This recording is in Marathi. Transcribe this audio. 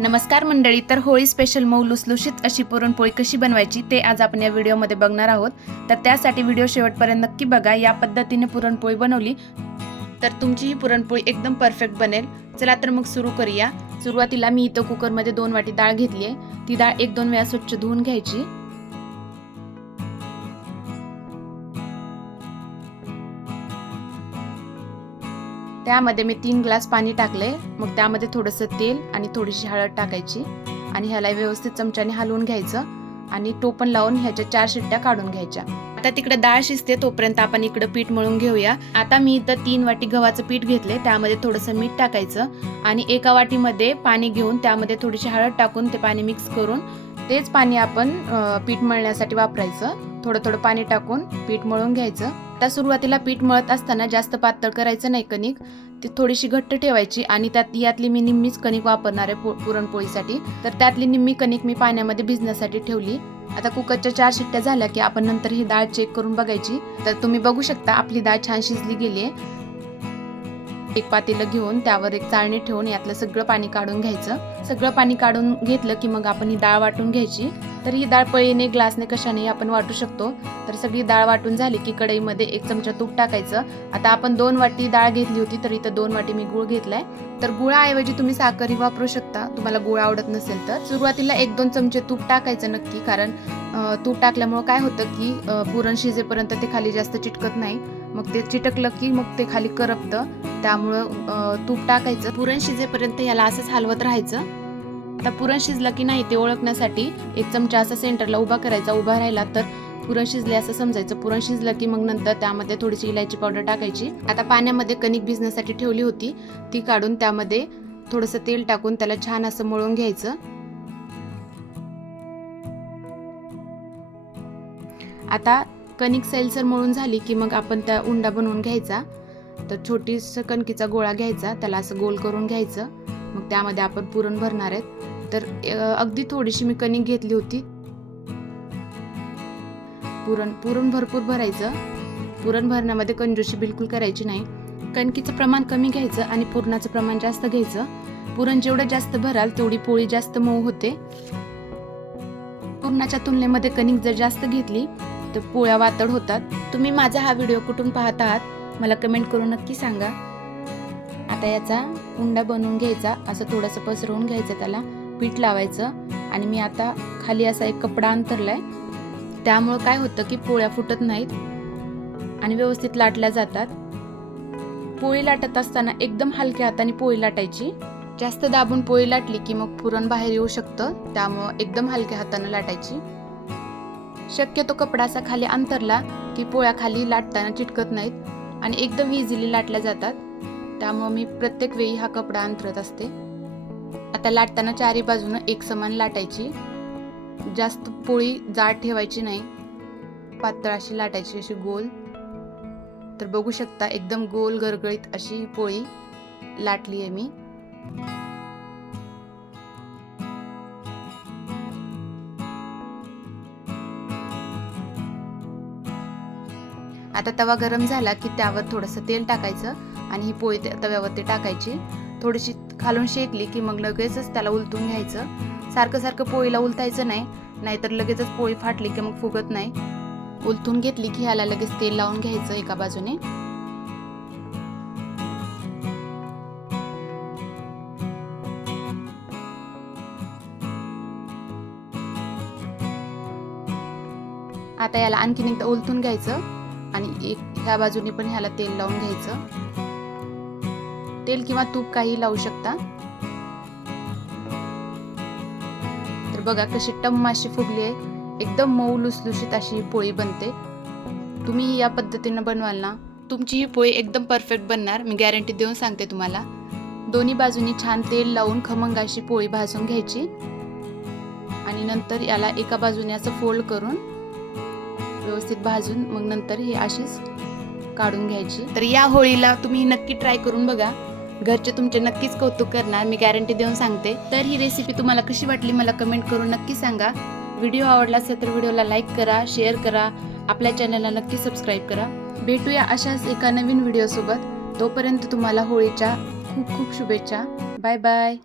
नमस्कार मंडळी, तर होळी स्पेशल मऊ लुसलुशीत अशी पुरणपोळी कशी बनवायची ते आज आपण या व्हिडिओमध्ये बघणार आहोत। तर त्यासाठी व्हिडिओ शेवटपर्यंत नक्की बघा। या पद्धतीने पुरणपोळी बनवली तर तुमची ही पुरणपोळी एकदम परफेक्ट बनेल। चला तर मग सुरू करूया। सुरुवातीला मी इथं कुकरमध्ये 2 वाटी डाळ घेतली आहे। ती डाळ 1-2 वेळा स्वच्छ धुवून घ्यायची। त्यामध्ये मी 3 ग्लास पाणी टाकले। मग त्यामध्ये थोडंसं तेल आणि थोडीशी हळद टाकायची आणि ह्याला व्यवस्थित चमच्याने हलवून घ्यायचं आणि टोपण लावून ह्याच्या 4 शिट्ट्या काढून घ्यायच्या। आता तिकडे डाळ शिजते तोपर्यंत आपण इकडे पीठ मळून घेऊया। आता मी इथं 3 वाटी गव्हाचं पीठ घेतले। त्यामध्ये थोडंसं मीठ टाकायचं आणि एका वाटीमध्ये पाणी घेऊन त्यामध्ये थोडीशी हळद टाकून ते पाणी मिक्स करून तेच पाणी आपण पीठ मळण्यासाठी वापरायचं। थोडं थोडं पाणी टाकून पीठ मळून घ्यायचं। आता सुरुवातीला पीठ मळत असताना जास्त पातळ करायचं नाही कणिक, ती थोडीशी घट्ट ठेवायची आणि यातली मी निम्मीच कणिक वापरणार आहे पुरणपोळीसाठी। तर त्यातली निम्मी कणिक मी पाण्यामध्ये भिजण्यासाठी ठेवली। आता कुकरच्या 4 शिट्ट्या झाल्या की आपण नंतर ही डाळ चेक करून बघायची। तर तुम्ही बघू शकता आपली डाळ छान शिजली गेली आहे। एक पातेलं घेऊन त्यावर एक चाळणी ठेवून यातलं सगळं पाणी काढून घ्यायचं। सगळं पाणी काढून घेतलं की मग आपण ही डाळ वाटून घ्यायची। तर ही डाळ पळीने ग्लासने कशाने आपण वाटू शकतो। तर सगळी डाळ वाटून झाली की कढईमध्ये 1 चमचा तूप टाकायचं। आता आपण 2 वाटी डाळ घेतली होती तर इथं 2 वाटी मी गूळ घेतलाय। तर गुळाऐवजी तुम्ही साखरही वापरू शकता तुम्हाला गुळ आवडत नसेल तर। सुरुवातीला 1-2 चमचे तूप टाकायचं नक्की, कारण तूप टाकल्यामुळे काय होतं की पुरण शिजेपर्यंत ते खाली जास्त चिटकत नाही। मग ते चिटकलं की मग ते खाली करपतं, त्यामुळं तूप टाकायचं। पुरण शिजेपर्यंत याला असंच हलवत राहायचं। आता पुरण शिजलं की नाही ते ओळखण्यासाठी 1 चमचा असा सेंटरला उभा करायचा। उभा राहिला तर पुरण शिजले असं समजायचं। पुरण शिजलं की मग नंतर त्यामध्ये थोडीशी इलायची पावडर टाकायची। आता पाण्यामध्ये कणिक भिजण्यासाठी ठेवली होती ती काढून त्यामध्ये थोडंसं तेल टाकून त्याला छान असं मळून घ्यायचं। आता कणिक सैलसर मळून झाली की मग आपण त्या उंडा बनवून घ्यायचा। तर छोटीसा कणकीचा गोळा घ्यायचा, त्याला असं गोल करून घ्यायचं। मग त्यामध्ये आपण पुरण भरणार आहेत। तर अगदी थोडीशी मी कणिक घेतली होती। पुरण भरपूर भरायचं। पुरण भरण्यामध्ये कंजूसी बिलकुल करायची नाही। कणकीचं प्रमाण कमी घ्यायचं आणि पुरणाचं प्रमाण जास्त घ्यायचं। पुरण जेवढं जास्त भराल तेवढी पोळी जास्त मऊ होते। पुरणाच्या तुलनेमध्ये कणिक जर जास्त घेतली तर पोळ्या वातड होतात। तुम्ही माझा हा व्हिडिओ कुठून पाहत आहात मला कमेंट करून नक्की सांगा। आता याचा उंडा बनवून घ्यायचा, असं थोडंसं पसरवून घ्यायचं, त्याला पीठ लावायचं आणि मी आता खाली असा एक कपडा अंथरलाय। त्यामुळे काय होतं की पोळ्या फुटत नाहीत आणि व्यवस्थित लाटल्या जातात। पोळी लाटत असताना एकदम हलक्या हाताने पोळी लाटायची। जास्त दाबून पोळी लाटली की मग पुरण बाहेर येऊ शकतं, त्यामुळे एकदम हलक्या हाताने लाटायची। शक्यतो कपडा असा खाली अंतरला की पोळ्या खाली लाटताना चिटकत नाहीत आणि एकदम इझिली लाटल्या जातात। त्यामुळे मी प्रत्येक वेळी हा कपडा अंतरत असते। आता लाटताना चारी बाजूने एक समान लाटायची। जास्त पोळी जाड ठेवायची नाही, पातळ अशी लाटायची, अशी गोल। तर बघू शकता एकदम गोल गरगळीत अशी पोळी लाटली आहे मी। आता तवा गरम झाला की त्यावर थोडंसं तेल टाकायचं आणि ही पोळी तव्यावरती टाकायची। थोडीशी खालून शेकली की मग लगेचच त्याला उलटून घ्यायचं। सारखं सारखं पोळीला उलटायचं नाही, नाहीतर लगेचच पोळी फाटली की मग फुगत नाही। उलटून घेतली की ह्याला लगेच तेल लावून घ्यायचं एका बाजूने। आता याला आणखीन एकदा उलटून घ्यायचं आणि ह्या बाजूने पण ह्याला तेल लावून घ्यायचं। तेल किंवा तूप काही लावू शकता। तर बघा कशी टम्म अशी फुगली आहे, एकदम मऊ लुसलुशीत अशी पोळी बनते। तुम्ही या पद्धतीने बनवाल ना तुमची ही पोळी एकदम परफेक्ट बनणार, मी गॅरंटी देऊन सांगते तुम्हाला। दोन्ही बाजूनी छान तेल लावून खमंग अशी पोळी भाजून घ्यायची आणि नंतर याला एका बाजूने असं फोल्ड करून व्यवस्थित भाजून मग नंतर ही अशीच काढून घ्यायची। तर या होळीला तुम्ही नक्की ट्राय करून बघा, घरचे तुमचे नक्कीच कौतुक करणार, मी गॅरंटी देऊन सांगते। तर ही रेसिपी तुम्हाला कशी वाटली मला कमेंट करून नक्की सांगा। व्हिडिओ आवडला असेल तर व्हिडिओला लाईक करा, शेअर करा, आपल्या चॅनलला नक्की सबस्क्राईब करा। भेटूया अशाच एका नवीन व्हिडिओ सोबत। तोपर्यंत तुम्हाला होळीच्या खूप खूप शुभेच्छा। Bye bye.